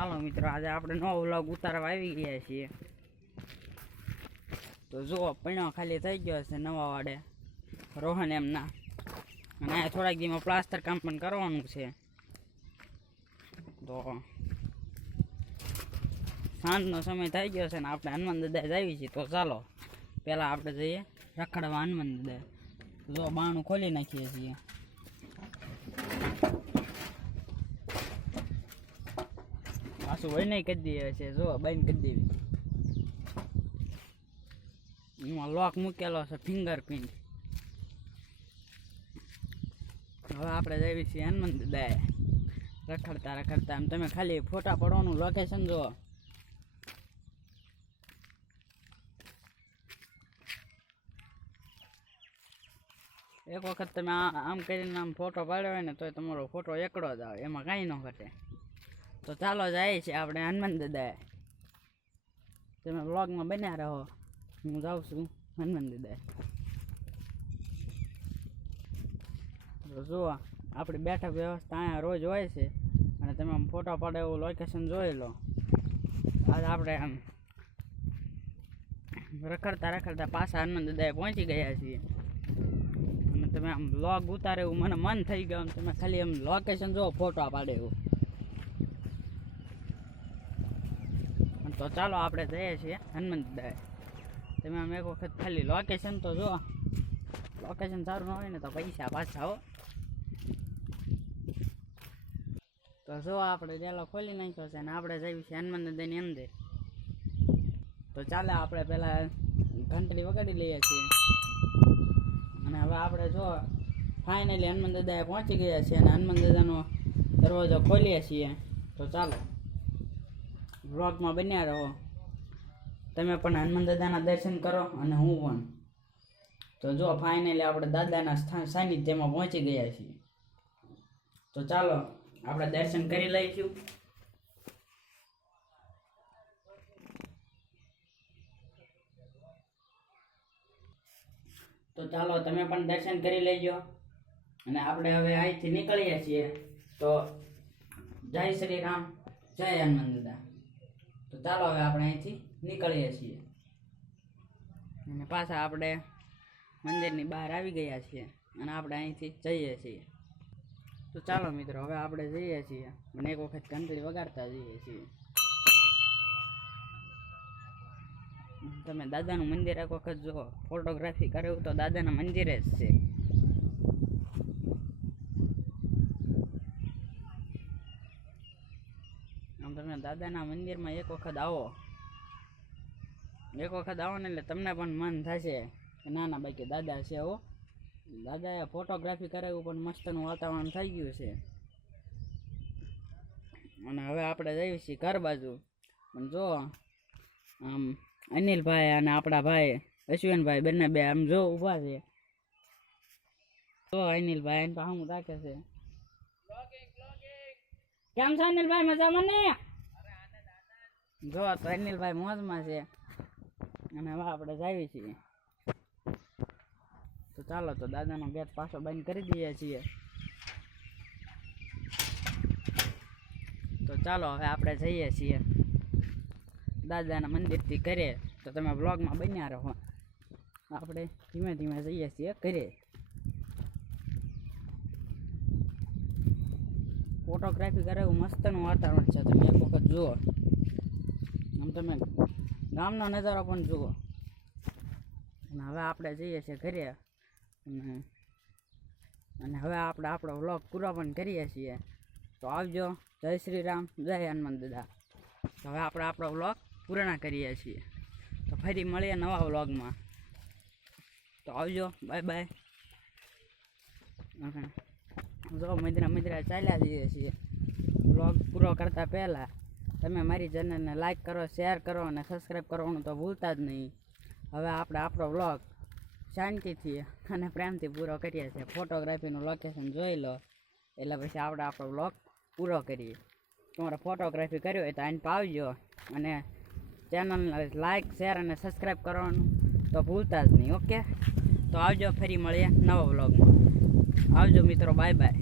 ચાલો મિત્રો, આજે આપણે નવો વ્લોગ ઉતારવા આવી ગયા છીએ. તો જુઓ, પૈણો ખાલી થઈ ગયો છે નવા વાડે રોહન એમના. અને થોડાક દીમાં પ્લાસ્ટર કામ પણ કરવાનું છે. તો સાંજનો સમય થઈ ગયો છે ને આપણે હનુમાન દાદા જઈએ છીએ. તો ચાલો, પહેલાં આપણે જઈએ રખડવા હનુમાન દાદા જો બાણું ખોલી નાખીએ છીએ. પાછું હોય નહીં કરી દે છે. જો, બંધ કરી દેવી. એમાં લોક મૂકેલો છે ફિંગરપ્રિન્ટ હવે આપણે જઈએ છીએ હનુમંત દાદાએ. રખડતા રખડતા એમ તમે ખાલી ફોટા પડવાનું લોકેશન જુઓ. એક વખત તમે આમ કરીને આમ ફોટો પાડ્યો હોય ને, તોય તમારો ફોટો એકડો જ આવે. એમાં કાંઈ ન ઘટે. તો ચાલો જાય છે આપણે હનુમાન દાદાએ. તમે બ્લોગમાં બન્યા રહો. હું જાઉં છું હનુમાન દાદાએ. જુઓ, આપણી બેઠક વ્યવસ્થા અહીંયા રોજ હોય છે અને તમે આમ ફોટો પાડે એવું લોકેશન જોઈ લો. આજ આપણે આમ રખડતા રખડતા પાછા હનુમાન દાદાએ પહોંચી ગયા છીએ. અને તમે આમ બ્લોગ ઉતારે એવું મને મન થઈ ગયું. તમે ખાલી આમ લોકેશન જુઓ ફોટો પાડે એવું. તો ચાલો આપણે જઈએ છીએ હનુમંત દાદાએ તમે આમ એક વખત ખાલી લોકેશન તો જુઓ. લોકેશન સારું ન હોય ને તો પૈસા પાછા હો. તો જો આપણે ડેલો ખોલી નાખ્યો છે અને આપણે જઈએ છીએ હનુમાન દાદાની અંદર. તો ચાલે આપણે પહેલાં ઘંટડી વગાડી લઈએ છીએ. અને હવે આપણે જો ફાઇનલી હનુમાન દાદાએ પહોંચી ગયા છીએ અને હનુમાન દાદાનો દરવાજો ખોલીએ છીએ. તો ચાલો. વ્લોગમાં બન્યા રહો. તમે પણ હનુમાન દાદાના દર્શન કરો અને હું પણ. તો જો ફાઇનલી આપણે દાદાના સ્થાન સાનિધ્યમાં પહોંચી ગયા છીએ. તો ચાલો, આપણે દર્શન કરી લઈશું. તો ચાલો, તમે પણ દર્શન કરી લેજો. અને આપણે હવે અહીંથી નીકળીએ છીએ. તો જય શ્રી રામ, જય હનુમાન દાદા. ચાલો હવે આપણે અહીંથી નીકળીએ છીએ. અને પાછા આપણે મંદિરની બહાર આવી ગયા છીએ અને આપણે અહીંથી જઈએ છીએ. તો ચાલો મિત્રો, હવે આપણે જઈએ છીએ અને એક વખત ઘંટડી વગાડતા જઈએ છીએ. તમે દાદાનું મંદિર એક વખત જો ફોટોગ્રાફી કરે તો દાદાના મંદિરે જ છે આમ તમે દાદાના મંદિરમાં એક વખત આવો. એક વખત આવો ને એટલે તમને પણ મન થશે ના ના બાકી દાદા છે હો. દાદાએ ફોટોગ્રાફી કરાવ્યું પણ મસ્તનું વાતાવરણ થઈ ગયું છે. અને હવે આપણે જઈએ છીએ ઘર બાજુ. પણ જો આમ અનિલભાઈ અને આપણા ભાઈ અશ્વિનભાઈ બંને બે આમ જો ઊભા છે. તો અનિલભાઈ એને તો હું રાખે છે. કેમ છે અનિલભાઈ? મજામાં ને? જો તો અનિલભાઈ મોજમાં છે. અને હવે આપણે જઈએ છીએ. તો ચાલો, તો દાદાનો ગેટ પાછો બંધ કરી દઈએ છીએ. તો ચાલો, હવે આપણે જઈએ છીએ દાદાના મંદિરથી કરીએ તો તમે બ્લોગમાં બન્યા રહો. આપણે ધીમે ધીમે જઈએ છીએ કરીએ ફોટોગ્રાફી કરે એવું મસ્તનું વાતાવરણ છે. તમે એક વખત જુઓ. આમ તમે ગામનો નજારો પણ જુઓ. અને હવે આપણે જઈએ છીએ ઘરે. અને હવે આપણે આપણો વ્લોગ પૂરો પણ કરીએ છીએ. તો આવજો. જય શ્રી રામ. જય હનુમાન દાદા. તો હવે આપણે આપણો વ્લોગ પૂર્ણ કરીએ છીએ. તો ફરી મળીએ નવા વ્લોગમાં. તો આવજો. Bye bye. જો મિત્ર મિત્ર ચાલ્યા જઈએ છીએ. વ્લોગ પૂરો કરતાં પહેલાં તમે મારી ચેનલને લાઈક કરો શેર કરો અને સબસ્ક્રાઈબ કરવાનું તો ભૂલતા જ નહીં. હવે આપણે આપણો વ્લોગ શાંતિથી અને પ્રેમથી પૂરો કરીએ છીએ. ફોટોગ્રાફીનું લોકેશન જોઈ લો. એટલે પછી આપણે આપણો વ્લોગ પૂરો કરીએ. તમારે ફોટોગ્રાફી કર્યો હોય તો આને પાવજો અને ચેનલને લાઈક શેર અને સબસ્ક્રાઈબ કરવાનું તો ભૂલતા જ નહીં ઓકે તો આવજો, ફરી મળીએ નવા વ્લોગમાં આવજો મિત્રો બાય બાય